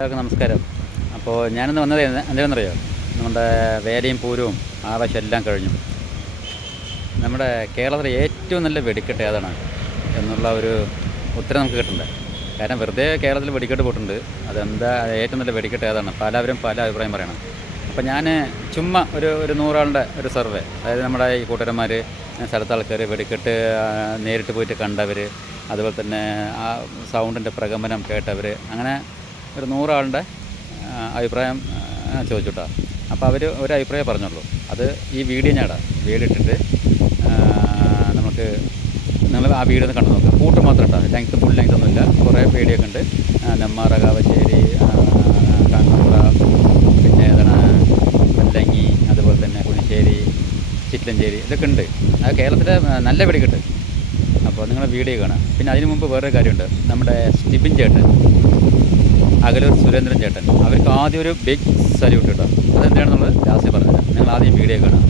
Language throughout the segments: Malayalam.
എല്ലാവർക്കും നമസ്കാരം. അപ്പോൾ ഞാനിന്ന് വന്നത് എന്തിനാണെന്നറിയോ? നമ്മുടെ വേലയും പൂരവും ആവശ്യം എല്ലാം കഴിഞ്ഞു. നമ്മുടെ കേരളത്തിലെ ഏറ്റവും നല്ല വെടിക്കെട്ട് ഏതാണ് എന്നുള്ള ഒരു ഉത്തരം നമുക്ക് കിട്ടണ്ടേ കാരണം വെറുതെ കേരളത്തിൽ വെടിക്കെട്ട് പോയിട്ടുണ്ട്. അതെന്താ ഏറ്റവും നല്ല വെടിക്കെട്ട് ഏതാണ്? പലവരും പല അഭിപ്രായം പറയണം. അപ്പോൾ ഞാൻ ചുമ്മാ ഒരു ഒരു നൂറാളുടെ ഒരു സർവേ അതായത് നമ്മുടെ ഈ കൂട്ടുകാരന്മാർ സ്ഥലത്തെ ആൾക്കാർ വെടിക്കെട്ട് നേരിട്ട് പോയിട്ട് കണ്ടവർ അതുപോലെ തന്നെ ആ സൗണ്ടിന്റെ പ്രകമ്പനം കേട്ടവർ അങ്ങനെ ഒരു നൂറാളുടെ അഭിപ്രായം ചോദിച്ചിട്ടാ. അപ്പോൾ അവർ ഒരു അഭിപ്രായം പറഞ്ഞുള്ളൂ. അത് ഈ വീഡിയോ ഞാടാ. വീഡിയോ ഇട്ടിട്ട് നമുക്ക് നിങ്ങൾ ആ വീഡിയോ ഒന്ന് കണ്ടു നോക്കാം. കൂട്ട് മാത്രം ഇട്ടാൽ ലെങ്ത്ത് ഫുൾ ലെങ്ത് ഒന്നുമില്ല. കുറേ പേടിയൊക്കെ ഉണ്ട്. നെമ്മാറ കാവശ്ശേരി കണ്ണൂറ പിന്നെ ഏതാണ് വെല്ലങ്ങി അതുപോലെ തന്നെ കുണിശ്ശേരി ചിറ്റലഞ്ചേരി ഇതൊക്കെ ഉണ്ട്. അത് കേരളത്തിലെ നല്ല വെടിക്കെട്ട്. അപ്പോൾ നിങ്ങൾ വീഡിയോ കാണാം. പിന്നെ അതിന് മുമ്പ് വേറൊരു കാര്യമുണ്ട്. നമ്മുടെ സ്റ്റിബിൻ ചേട്ടൻ. അകലൂർ സുരേന്ദ്രൻ ചേട്ടൻ. അവർക്ക് ആദ്യം ഒരു ബിഗ് സല്യൂട്ട് കിട്ടാം. അതെന്താണെന്നുള്ളത് ലാസ്റ്റ് പറഞ്ഞുതരാം. നിങ്ങൾ ആദ്യം വീഡിയോ കാണാം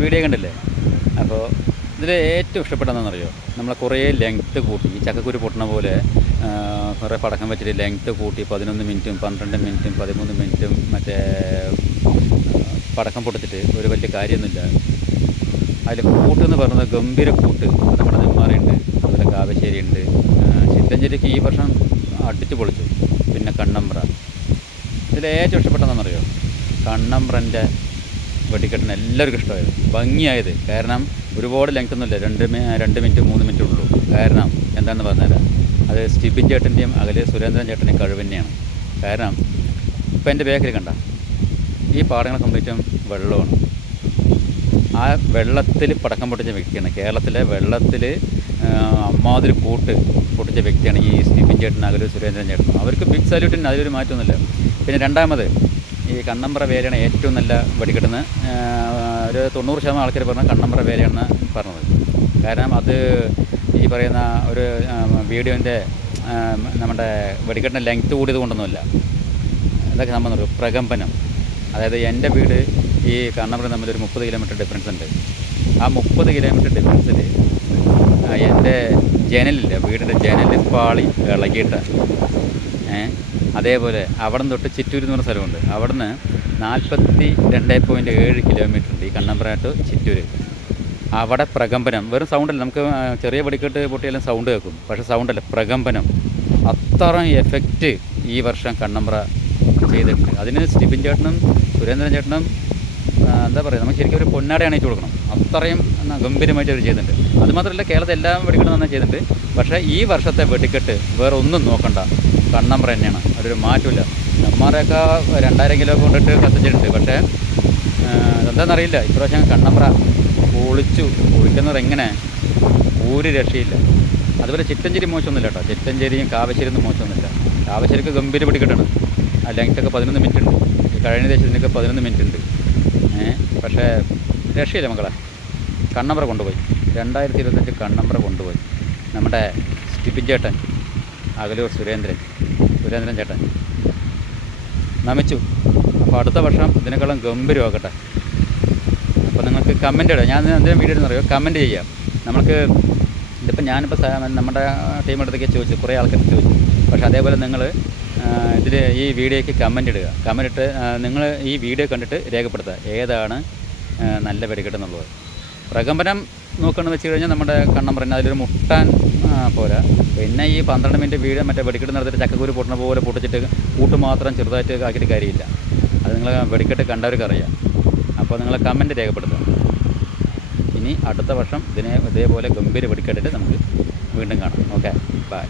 വീഡിയോ കണ്ടില്ലേ? അപ്പോൾ ഇതിൽ ഏറ്റവും ഇഷ്ടപ്പെട്ടതെന്നറിയോ നമ്മൾ കുറേ ലെങ്ത്ത് കൂട്ടി ഈ ചക്കക്കുരു പൊട്ടണ പോലെ കുറേ പടക്കം വെച്ചിട്ട് ലെങ്ത്ത് കൂട്ടി പതിനൊന്ന് മിനിറ്റും പന്ത്രണ്ട് മിനിറ്റും പതിമൂന്ന് മിനിറ്റും മറ്റേ പടക്കം പൊട്ടിച്ചിട്ട് ഒരു വലിയ കാര്യമൊന്നുമില്ല. അതിൽ കൂട്ട് എന്ന് പറയുന്നത് ഗംഭീര കൂട്ട്. നമ്മുടെ നെന്മാറയുണ്ട് അതുപോലെ കാവശ്ശേരി ഉണ്ട് ചിത്തഞ്ചേരിക്ക് ഈ വർഷം അടിച്ചു പൊളിച്ചു. പിന്നെ കണ്ണമ്പ്ര. ഇതിൽ ഏറ്റവും ഇഷ്ടപ്പെട്ടതെന്നറിയോ കണ്ണമ്പ്രന്റെ വെടിക്കെട്ടിന് എല്ലാവർക്കും ഇഷ്ടമായത്. ഭംഗിയായത്. കാരണം ഒരുപാട് ലെങ്ത് ഒന്നുമില്ല. രണ്ട് രണ്ട് മിനിറ്റ് മൂന്ന് മിനിറ്റ് ഉള്ളൂ. കാരണം എന്താണെന്ന് പറഞ്ഞാൽ അത് സ്റ്റിബിൻ ചേട്ടന്റെയും അകലെ സുരേന്ദ്രൻ ചേട്ടന്റെയും കഴിവ് തന്നെയാണ്. കാരണം ഇപ്പം എന്റെ ബേക്കറി കണ്ട ഈ പാടങ്ങൾ കംപ്ലീറ്റും വെള്ളമാണ്. ആ വെള്ളത്തിൽ പടക്കം പൊട്ടിച്ച വ്യക്തിയാണ്. കേരളത്തിലെ വെള്ളത്തിൽ അമ്മാതിരി കൂട്ട് പൊട്ടിച്ച വ്യക്തിയാണ് ഈ സ്റ്റീഫൻ ചേട്ടൻ അകലെ സുരേന്ദ്രൻ ചേട്ടൻ. അവർക്ക് ബിഗ് സാല്യൂട്ടിന് അതിലൊരു മാറ്റമൊന്നുമില്ല. പിന്നെ രണ്ടാമത് ഈ കണ്ണമ്പ്ര വേലയാണ് ഏറ്റവും നല്ല വെടിക്കെട്ടെന്ന് ഒരു തൊണ്ണൂറ് ശതമാനം ആൾക്കാർ പറഞ്ഞ കണ്ണമ്പ്ര വേലയാണെന്ന് പറഞ്ഞത്. കാരണം അത് ഈ പറയുന്ന ഒരു വീഡിയോന്റെ നമ്മുടെ വെടിക്കെട്ടിന്റെ ലെങ്ത്ത് കൂടിയത് കൊണ്ടൊന്നുമില്ല. ഇതൊക്കെ നമ്മൾ അറിയോ പ്രകമ്പനം. അതായത് എന്റെ വീട് ഈ കണ്ണമ്പ്ര തമ്മിൽ ഒരു മുപ്പത് കിലോമീറ്റർ ഡിഫറൻസ് ഉണ്ട്. ആ മുപ്പത് കിലോമീറ്റർ ഡിഫറൻസിൽ എന്റെ ജനലില്ല വീടിന്റെ ജനലിൽ പാളി ഇളകിയിട്ട് ഏ അതേപോലെ അവിടെ നിന്ന് തൊട്ട് ചിറ്റൂർ എന്ന് പറഞ്ഞ സ്ഥലമുണ്ട്. അവിടെ നിന്ന് നാൽപ്പത്തി രണ്ട് പോയിന്റ് ഏഴ് കിലോമീറ്റർ ഉണ്ട് ഈ കണ്ണമ്പ്ര ടു ചിറ്റൂർ അവിടെ പ്രകമ്പനം വെറും സൗണ്ടല്ല നമുക്ക് ചെറിയ പടിക്കെട്ട് പൊട്ടിയാലും സൗണ്ട് കേൾക്കും. പക്ഷേ സൗണ്ടല്ല പ്രകമ്പനം. അത്ര എഫക്റ്റ് ഈ വർഷം കണ്ണമ്പ്ര ചെയ്തിട്ടുണ്ട്. അതിന് സ്റ്റിബിൻ ചേട്ടനും സുരേന്ദ്രൻ ചേട്ടനും എന്താ പറയുക നമുക്ക് ശരിക്കും ഒരു പൊന്നാട അണിയിച്ച് കൊടുക്കണം. അത്രയും ഗംഭീരമായിട്ട് അവർ ചെയ്തിട്ടുണ്ട്. അതുമാത്രമല്ല കേരളത്തിൽ എല്ലാം വെടിക്കണം നന്നായി ചെയ്തിട്ടുണ്ട്. പക്ഷേ ഈ വർഷത്തെ വെടിക്കെട്ട് വേറെ ഒന്നും നോക്കണ്ട. കണ്ണമ്പ്ര തന്നെയാണ് അതൊരു മാറ്റമില്ല. നമ്മാരെയൊക്കെ രണ്ടായിരം കിലോ കൊണ്ടിട്ട് കത്തിച്ചിട്ടുണ്ട്. പക്ഷേ എന്താണെന്നറിയില്ല ഇപ്രാവശ്യം കണ്ണമ്പ്ര പൊളിച്ചു. പൊളിക്കുന്നവർ എങ്ങനെ? ഒരു രക്ഷയില്ല. അതുപോലെ ചിറ്റഞ്ചേരി മോശമൊന്നുമില്ല കേട്ടോ. ചിറ്റഞ്ചേരിയും കാവശ്ശേരിയൊന്നും മോശമൊന്നുമില്ല. കാവശ്ശേരിക്ക് ഗംഭീര പിടിക്കട്ടാണ് ആ ലെങ്ത്തൊക്കെ പതിനൊന്ന് മിനിറ്റ് ഉണ്ട് ഈ കഴിഞ്ഞ ദേശത്തിനൊക്കെ പതിനൊന്ന് മിനിറ്റ് ഉണ്ട് പക്ഷേ രക്ഷയില്ല മക്കളെ. കണ്ണമ്പ്ര കൊണ്ടുപോയി. രണ്ടായിരത്തി ഇരുപത്തഞ്ച് കണ്ണമ്പ്ര കൊണ്ടുപോയി. നമ്മുടെ സ്റ്റിപ്പിൻ ചേട്ടൻ. അകലൂർ സുരേന്ദ്രൻ സുരേന്ദ്രൻ ചേട്ടൻ. നമിച്ചു. അപ്പോൾ അടുത്ത വർഷം ഇതിനേക്കാളും ഗംഭീരമാക്കട്ടെ അപ്പോൾ നിങ്ങൾക്ക് കമന്റ് ഇടാം. ഞാൻ എന്തെങ്കിലും വീഡിയോ അറിയോ? കമന്റ് ചെയ്യാം. നമുക്ക് ഇതിപ്പോൾ ഞാനിപ്പോൾ നമ്മുടെ ടീം അടുത്തേക്ക് ചോദിച്ചു. കുറേ ആൾക്കാർ ചോദിച്ചു. പക്ഷേ അതേപോലെ നിങ്ങൾ ഇതിൽ ഈ വീഡിയോയ്ക്ക് കമന്റ് ഇടുക. കമന്റ് ഇട്ട് നിങ്ങൾ ഈ വീഡിയോ കണ്ടിട്ട് രേഖപ്പെടുത്തുക. ഏതാണ് നല്ല നല്ല വെടിക്കെട്ടെന്നുള്ളത് പ്രകമ്പനം നോക്കണമെന്ന് വെച്ച് കഴിഞ്ഞാൽ നമ്മുടെ കണ്ണം പറഞ്ഞാൽ അതിലൊരു മുട്ടാൻ പോരാ. പിന്നെ ഈ പന്ത്രണ്ട് മിനിറ്റ് വീട് മറ്റേ വെടിക്കെട്ട് നടത്തിയിട്ട് ചക്കക്കൂര് പൊട്ടണ പോലെ പൊട്ടിച്ചിട്ട് കൂട്ട് മാത്രം ചെറുതായിട്ട് ആക്കിയിട്ട് കാര്യമില്ല. അത് നിങ്ങൾ വെടിക്കെട്ട് കണ്ടവർക്ക് അറിയാം. അപ്പോൾ നിങ്ങൾ കമന്റ് രേഖപ്പെടുത്തുക. ഇനി അടുത്ത വർഷം ഇതിനെ ഇതേപോലെ ഗംഭീര വെടിക്കെട്ടിട്ട് നമുക്ക് വീണ്ടും കാണാം. Okay bye